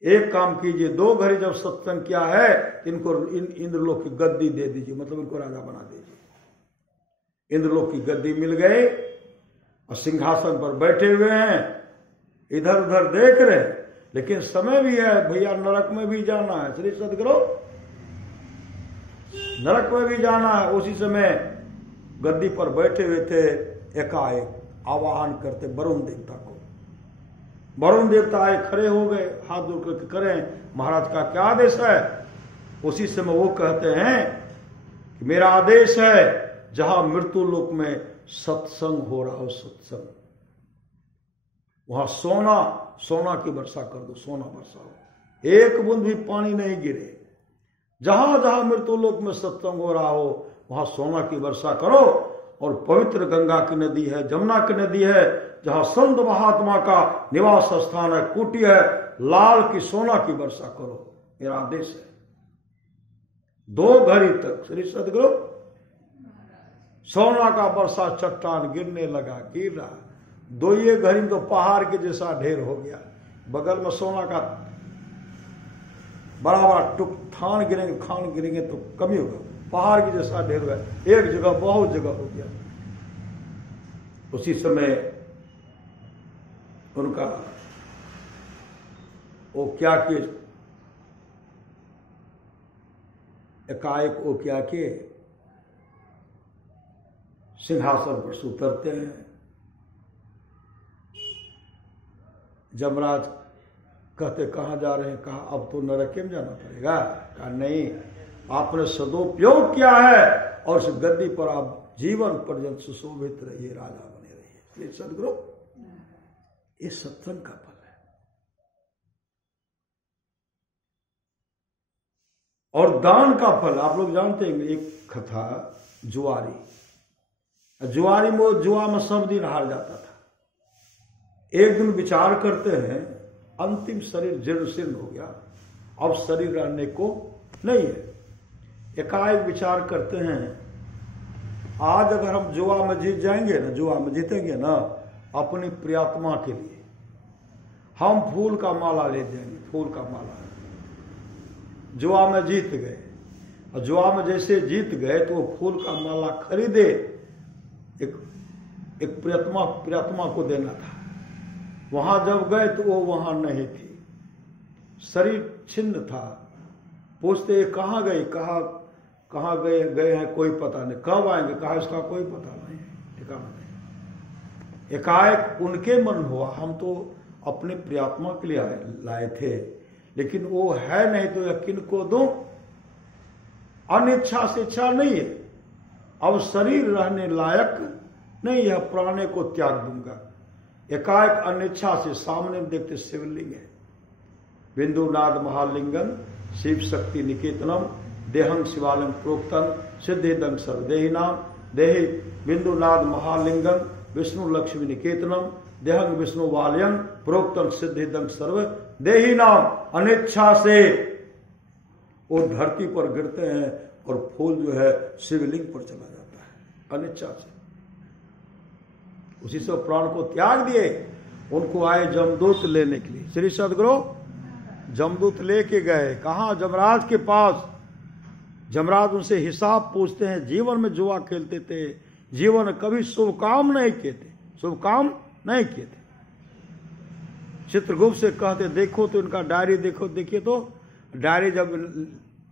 एक काम कीजिए, 2 घड़ी जब सत्संग किया है इनको इंद्रलोक की गद्दी दे दीजिए, मतलब इनको राजा बना दीजिए। इंद्रलोक की गद्दी मिल गई और सिंहासन पर बैठे हुए हैं, इधर उधर देख रहे हैं, लेकिन समय भी है भैया, नरक में भी जाना है। श्री सदगुरु नरक में भी जाना है। उसी समय गद्दी पर बैठे हुए थे, एकाएक आवाहन करते वरुण देवता को। वरुण देवता आए, खड़े हो गए, हाथ जोड़ करके करें महाराज का क्या आदेश है? उसी समय वो कहते हैं कि मेरा आदेश है जहां मृत्यु लोक में सत्संग हो रहा हो, सत्संग, वहां सोना की वर्षा कर दो, सोना वर्षा हो, एक बूंद भी पानी नहीं गिरे। जहां जहां मृत्यु लोक में सत्संग हो रहा हो वहां सोना की वर्षा करो। और पवित्र गंगा की नदी है, जमुना की नदी है, जहां संत महात्मा का निवास स्थान है, कुटी है, लाल की सोना की वर्षा करो। मेरा आदेश है। 2 घड़ी तक श्री सदगुरु सोना का वर्षा चट्टान गिरने लगा, गिर रहा। 2 घड़ी में तो पहाड़ के जैसा ढेर हो गया। बगल में सोना का बड़ा बड़ा टुक थान गिरेंगे, खान गिरेंगे तो कमी होगा, पहाड़ की जैसा ढेर हुआ। एक जगह बहुत जगह हो गया। उसी समय उनका वो क्या किए, एकाएक वो क्या किए, सिंहासन पर से उतरते हैं। जमराज कहते कहां जा रहे हैं? कहा अब तो नरक में जाना पड़ेगा। कहा नहीं, आपने सदुपयोग किया है और इस गद्दी पर आप जीवन पर्यंत सुशोभित रहिए, राजा बने रहिए। ये सदगुरु, ये सत्संग का फल है। और दान का फल आप लोग जानते हैं। एक कथा जुआरी में जुआ में सब दिन हार जाता था। एक दिन विचार करते हैं, अंतिम शरीर जीर्ण शीर्ण हो गया, अब शरीर रहने को नहीं है। एकाएक विचार करते हैं, आज अगर हम जुआ में जीत जाएंगे ना, जुआ में जीतेंगे ना, अपनी प्रियात्मा के लिए हम फूल का माला ले जाएंगे। फूल का माला जुआ में जीत गए, और जुआ में जैसे जीत गए तो वो फूल का माला खरीदे, एक प्रियतमा को देना था। वहां जब गए तो वो वहां नहीं थी, शरीर छिन्न था। पूछते कहां गई? कहां गए हैं कोई पता नहीं। कब आएंगे? कहा इसका कोई पता नहीं, ठिकाना नहीं। एकाएक उनके मन हुआ, हम तो अपने प्रियात्मा के लिए लाए थे, लेकिन वो है नहीं तो यकीन को दो। अनिच्छा से इच्छा नहीं है, अब शरीर रहने लायक नहीं है, प्राणे को त्याग दूंगा। एकाएक अनिच्छा से सामने देखते शिवलिंग है, बिंदुनाद महालिंगम शिव शक्ति निकेतनम देहं शिवालंग प्रोक्तम सिद्धिदं सर्वदेहिनाम देहि बिंदुनाद महालिंगम विष्णु लक्ष्मी निकेतनम देहं विष्णु वाल्यं प्रोक्तम सिद्धिदं सर्व देही नाम। अनिच्छा से वो धरती पर गिरते हैं और फूल जो है शिवलिंग पर चला जाता है, अनिच्छा से। उसी से प्राण को त्याग दिए। उनको आए जमदूत लेने के लिए। श्री सदगुरु जमदूत लेके गए कहा? जमराज के पास। जमराज उनसे हिसाब पूछते हैं। जीवन में जुआ खेलते थे, जीवन में कभी शुभ काम नहीं किए थे, शुभ काम नहीं किए थे। चित्रगुप्त से कहते देखो तो इनका डायरी देखो, देखिए तो डायरी जब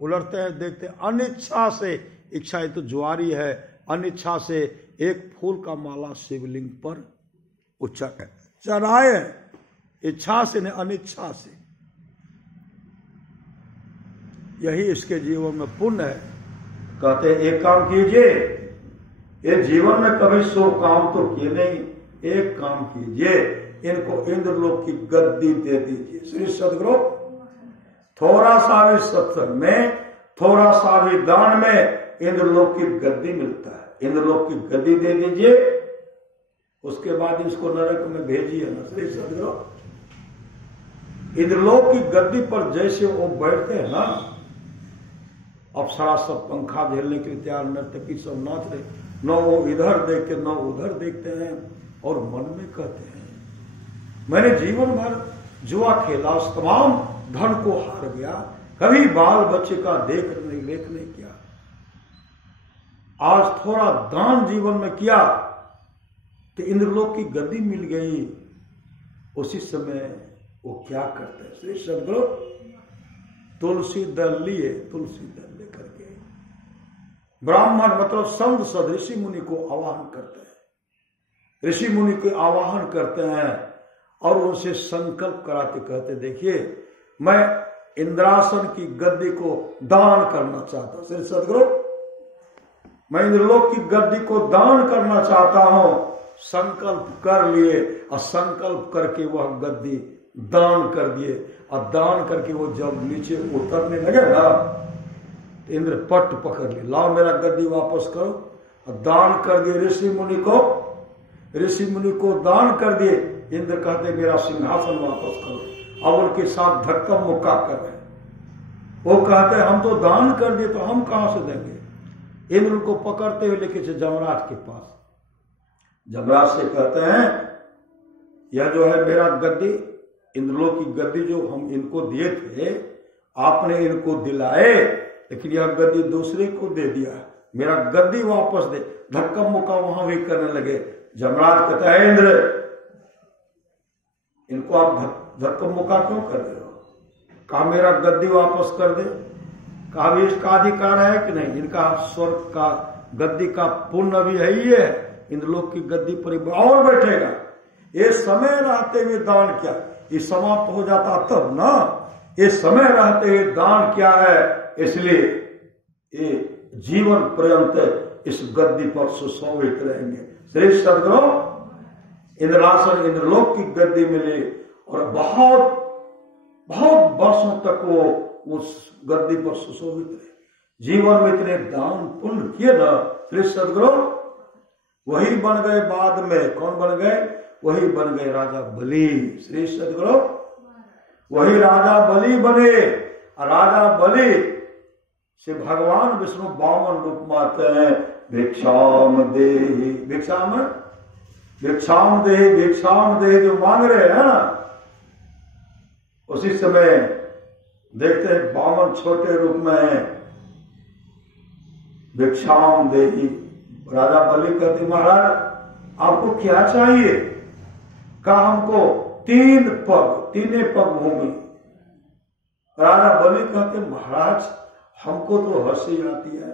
उलटते हैं देखते अनिच्छा से, इच्छा तो जुआरी है, अनिच्छा से एक फूल का माला शिवलिंग पर चढ़ाए, इच्छा से नहीं अनिच्छा से। यही इसके जीवन में पुण्य है। कहते एक काम कीजिए, ये जीवन में कभी सो काम तो किए नहीं, एक काम कीजिए, इनको इंद्रलोक की गद्दी दे दीजिए। श्री सदगुरु थोड़ा सा भी सत्संग में, थोड़ा सा भी दान में इंद्रलोक की गद्दी मिलता है। इंद्रलोक की गद्दी दे दीजिए, उसके बाद इसको नरक में भेजिए ना। श्री सदगुरु इंद्रलोक की गद्दी पर जैसे वो बैठते हैं ना, अप्सरा सब पंखा झेलने के लिए तैयार, नर्तकी सब नाच रहे, न वो इधर देखते न उधर देखते हैं, और मन में कहते हैं मैंने जीवन भर जुआ खेला, उस तमाम धन को हार गया, कभी बाल बच्चे का देख नहीं किया, आज थोड़ा दान जीवन में किया तो इंद्रलोक की गद्दी मिल गई। उसी समय वो क्या करते हैं? श्री सदगुरु तुलसी दल लिए, तुलसी दल लेकर के ब्राह्मण मतलब संत सद ऋषि मुनि को आवाहन करते हैं। ऋषि मुनि को आवाहन करते हैं और उनसे संकल्प कराते, कहते देखिए मैं इंद्रासन की गद्दी को दान करना चाहता हूं। श्री सदगुरु मैं इंद्रलोक की गद्दी को दान करना चाहता हूं। संकल्प कर लिए और संकल्प करके वह गद्दी दान कर दिए, और दान करके वो जब नीचे उतरने लगे ना, तो इंद्र पट पकड़ लिए, लाओ मेरा गद्दी वापस करो, और दान कर दिए ऋषि मुनि को। ऋषि मुनि को दान कर दिए। इंद्र कहते मेरा सिंहासन वापस करो। अब उनके साथ धक्का मुक्का कर रहे, वो कहते हैं हम तो दान कर दिए तो हम कहां से देंगे। इंद्र उनको पकड़ते हुए लेके जमराज के पास। जमराज से कहते हैं यह जो है मेरा गद्दी, इंद्रलोक की गद्दी जो हम इनको दिए थे, आपने इनको दिलाए, लेकिन यह गद्दी दूसरे को दे दिया, मेरा गद्दी वापस दे। धक्का मुक्का वहां भी करने लगे। जमराज कहता है इंद्र, इनको आप धक्का मुक्का क्यों कर रहे हो? कहा मेरा गद्दी वापस कर दे। कहा भी इसका अधिकार है कि नहीं? इनका स्वर्ग का गद्दी का पुण्य भी है ही है, इंद्रलोक की गद्दी पर और बैठेगा। ये समय रहते हुए दान क्या, ये समाप्त हो जाता तब ना, ये समय रहते हुए दान क्या है, इसलिए ये जीवन पर्यंत इस गद्दी पर सुशोभित रहेंगे। श्री सदगुरु इंद्रासन इंद्रलोक की गद्दी मिली और बहुत बहुत वर्षों तक वो उस गद्दी पर सुशोभित रहे। जीवन में इतने दान पुण्य किए ना श्री सदगुरु, वही बन गए बाद में। कौन बन गए? वही बन गए राजा बलि। श्री सदगुरु वही राजा बलि बने। राजा बलि से भगवान विष्णु 52 रूप में आते हैं। भिक्षाम देहि, भिक्षाम देहि जो मांग रहे हैं ना, उसी समय देखते हैं 52 छोटे रूप में है। भिक्षाम देहि। राजा बलि कहते महाराज आपको क्या चाहिए? कहा हमको 3 पग भूमि। राजा बलि कहते महाराज हमको तो हंसी आती है,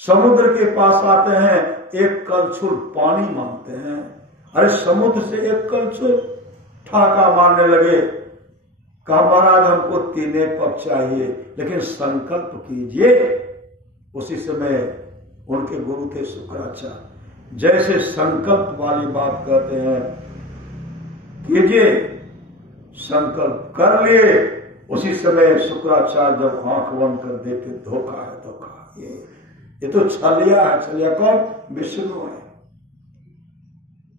समुद्र के पास आते हैं, एक कलछुल पानी मांगते हैं। अरे समुद्र से एक कलछुल, ठाका मारने लगे। कहा महाराज हमको 3 पग चाहिए, लेकिन संकल्प कीजिए। उसी समय उनके गुरु थे शुक्राचार्य, जैसे संकल्प वाली बात कहते हैं कीजिए, संकल्प कर लिए। उसी समय शुक्राचार्य जब आंख बंद कर देते, धोखा है धोखा, ये तो छलिया है। छलिया कौन? विष्णु है।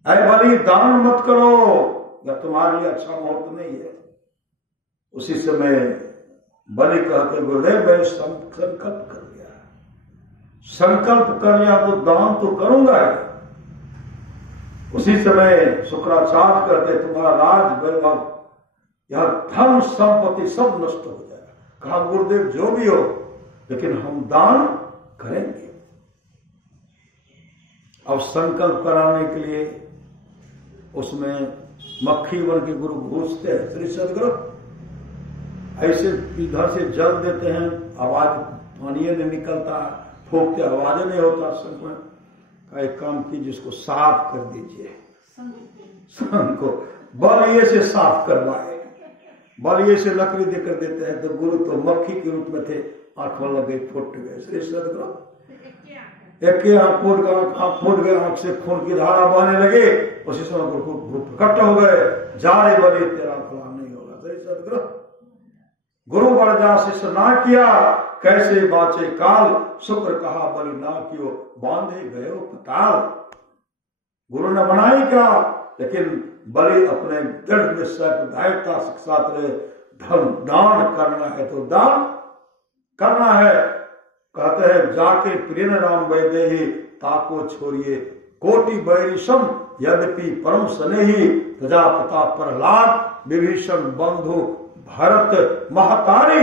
अरे बलि दान मत करो, या तुम्हारे लिए अच्छा मुहूर्त नहीं है। उसी समय बलि कहते गुरुदेव मैंने संकल्प कर लिया, संकल्प कर लिया तो दान तो करूंगा। उसी समय शुक्राचार्य कहते तुम्हारा राज वैभव, यह धन संपत्ति सब नष्ट हो जाएगा। कहा गुरुदेव जो भी हो, लेकिन हम दान करेंगे। अब संकल्प कराने के लिए उसमें मक्खी वन के गुरु घुसते हैं। श्री सदगुरु ऐसे इधर से जल देते हैं, आवाज पानी नहीं निकलता, फूकते आवाज नहीं होता। संकल्प का एक काम कीजिए, इसको साफ कर दीजिए। संग को बलिए से साफ करवाए, बलिए से लकड़ी देकर देते हैं। तो गुरु तो मक्खी के रूप में थे, आंख में लगे, फूट गए। श्री सदगुरु एक आंख फूट गया, आंख फूट गए, आंख से खून की धारा बहने लगे। उसी समय गुरु प्रकट हो गए, जा रे बलि तेरा फलां नहीं होगा। श्री सदगुरु गुरु बरजा शिष्य ना किया, कैसे बाचे काल, शुक्र कहा बलि ना कियो, बांधे गए पताल। गुरु ने बनाई क्या, लेकिन बलि अपने दृढ़ निश्चय दृढ़ता के साथ रहे। धन दान करना है तो दान करना है। कहते हैं जाके प्रिय राम वैदेही, ताको छोड़िए कोटि बैरिशम, यद्यपि परम स्नेही, प्रजापता प्रहलाद, विभीषण बंधु भरत महतारी।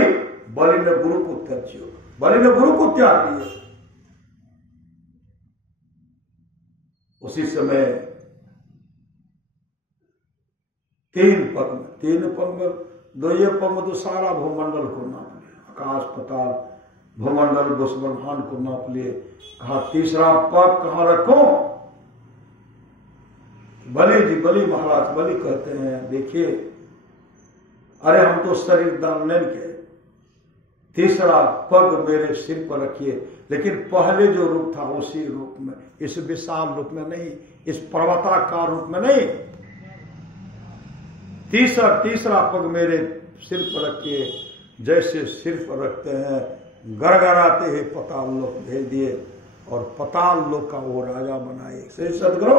बलि ने गुरु को त्याज्यो, बलि ने गुरु को त्याग दिया। उसी समय 3 पग में 2 पग में तो सारा भूमंडल को नाप लिया, आकाश पताल भूमंडल ब्रह्मांड को नाप लिए। कहा तीसरा पग कहां रखो? बलि महाराज बलि कहते हैं देखिए, अरे हम तो शरीर दान नहीं के, तीसरा पग मेरे सिर पर रखिए। लेकिन पहले जो रूप था उसी रूप में, इस विशाल रूप में नहीं, इस पर्वताकार रूप में नहीं। तीसरा पग मेरे सिर पर रखिए, जैसे सिर पर रखते हैं, गड़गड़ाते ही पताल लोक भेज दिए और पताल लोक का वो राजा बनाए। श्री सदगुरु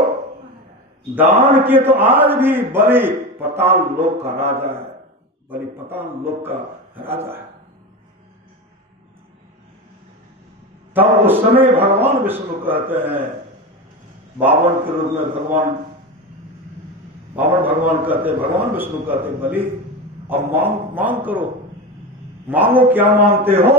दान किए तो आज भी बलि पताल लोक का राजा है, बलि पताल लोक का राजा है। तब उस समय भगवान विष्णु कहते हैं, बावन के रूप में भगवान कहते हैं, भगवान विष्णु कहते हैं, बलि अब मांग करो, मांगो, क्या मांगते हो?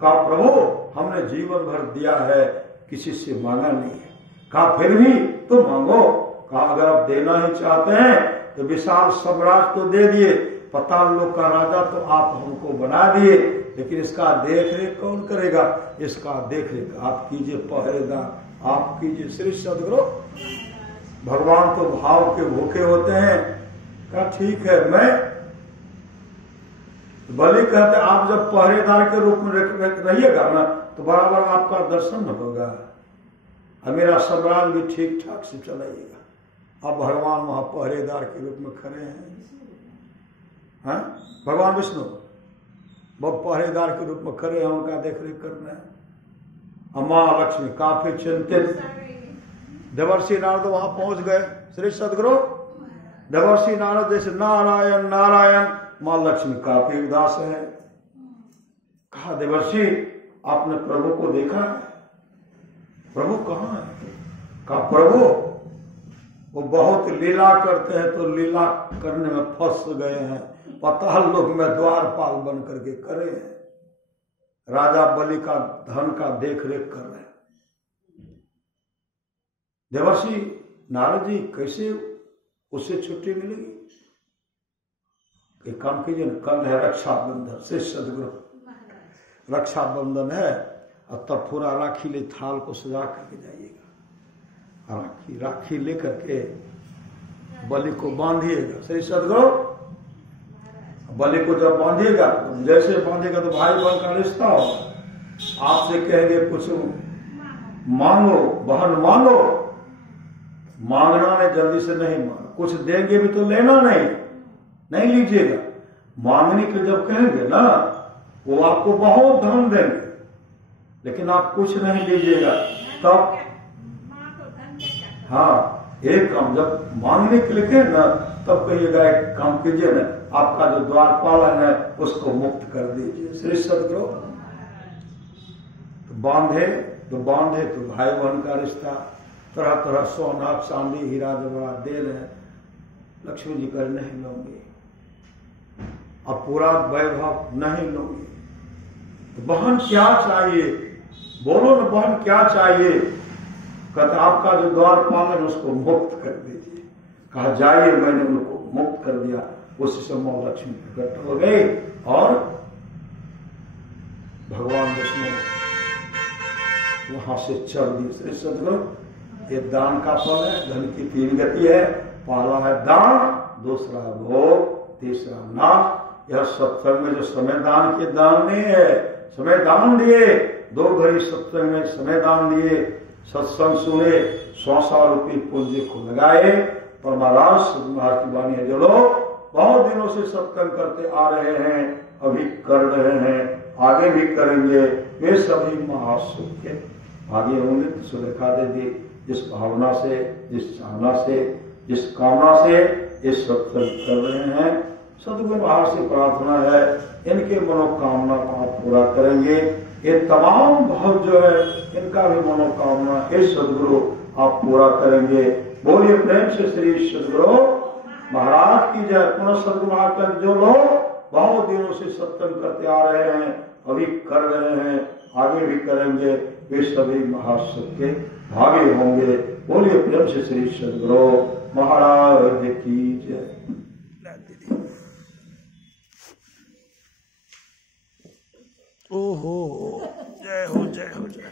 कहा प्रभु हमने जीवन भर दिया है, किसी से मांगा नहीं है। कहा फिर भी तो मांगो। कहा अगर आप देना ही चाहते हैं तो विशाल साम्राज्य तो दे दिए, पाताल लोक का राजा तो आप हमको बना दिए, लेकिन इसका देख रेख कौन करेगा? इसका देख रेख आप कीजिए, पहरेदार आप कीजिए। श्री सदगुरु भगवान तो भाव के भूखे होते हैं। कहा ठीक है, मैं बलि कहते आप जब पहरेदार के रूप में रहिएगा ना तो बराबर आपका दर्शन होगा और मेरा साम्राज्य भी ठीक ठाक से चलाइएगा। अब भगवान वहां पहरेदार के रूप में खड़े हैं, भगवान विष्णु वो पहरेदार के रूप में खड़े हैं, उनका देख रेख करना है। मां लक्ष्मी काफी चिंतित, देवर्षि नारद वहां पहुंच गए। श्री सदगुरु देवर्षि नारद जैसे नारायण नारायण, मां लक्ष्मी काफी उदास है। कहा देवर्षि आपने प्रभु को देखा है? प्रभु कहाँ है? कहा प्रभु वो बहुत लीला करते हैं, तो लीला करने में फंस गए हैं, पाताल लोक में द्वारपाल बन करके करे हैं, राजा बलि का धन का देख रेख कर रहे हैं। देवर्षि नारद जी कैसे उससे छुट्टी मिलेगी? एक काम कीजिए ना, कल है रक्षाबंधन, श्री सदगुरु रक्षाबंधन है, अब तब पूरा राखी ले थाल को सजा करके जाइएगा, राखी लेकर के बलि को बांधिएगा। श्री सदगुरु बलि को जब बांधिएगा, जैसे बांधेगा तो भाई बहन का रिश्ता होगा। आपसे कहेंगे कुछ मांगो, बहन मांगो, मांगना नहीं, जल्दी से नहीं मांगना, कुछ देंगे भी तो लेना नहीं लीजिएगा। मांगने के जब कहेंगे ना वो आपको बहुत धन देंगे, लेकिन आप कुछ नहीं लीजिएगा। तब हाँ, एक काम जब मांगने के लिए कहें ना तब कहिएगा एक काम कीजिए ना, आपका जो द्वारपाल है उसको मुक्त कर दीजिए। श्री सदगुरु तो बांधे तो भाई बहन का रिश्ता, तरह तरह सोना चांदी हीरा जवाहर दे रहे। लक्ष्मी जी कर नहीं लूंगी, अब पूरा वैभव नहीं लूंगी। तो बहन क्या चाहिए? बोलो ना बहन क्या चाहिए? कहते आपका जो द्वारपाल है उसको मुक्त कर दीजिए। कहा जाइए, मैंने उनको मुक्त कर दिया। उसी समय लक्ष्मी प्रकट हो गई और भगवान विष्णु वहां से चल दिए। श्री सदगुरु ये दान का फल है, धन की 3 गति है। पहला है दान, दूसरा भोग, तीसरा नाश। यह सत्संग में जो समय दान के दान नहीं है, समय दान दिए, 2 घड़ी सत्संग में समय दान दिए, सत्संग सुने, 100 रुपये पूंजी को लगाए। पर महाराज की वाणी है, जो लोग बहुत दिनों से सत्संग करते आ रहे हैं, अभी कर रहे हैं, आगे भी करेंगे, वे सभी महासुख के भागी होंगे। तो सुलेखा दे दी, जिस भावना से, जिस चाहना से, जिस कामना से इस सत्संग कर रहे हैं, सदगुरु महाराज से प्रार्थना है इनके मनोकामना को आप पूरा करेंगे। ये तमाम भाव जो है इनका भी मनोकामना इस सदगुरु आप पूरा करेंगे। बोलिए प्रेम से श्री सदगुरु महाराज की जय। पुनः सदगुरु महाराज जो लोग बहुत दिनों से सत्संग करते आ रहे हैं, अभी कर रहे हैं, आगे भी करेंगे, वे सभी महासुख के भागी होंगे। बोलिए प्रेम से श्री सदगुरु महाराज की जय। ओहो, जय हो जय हो जय।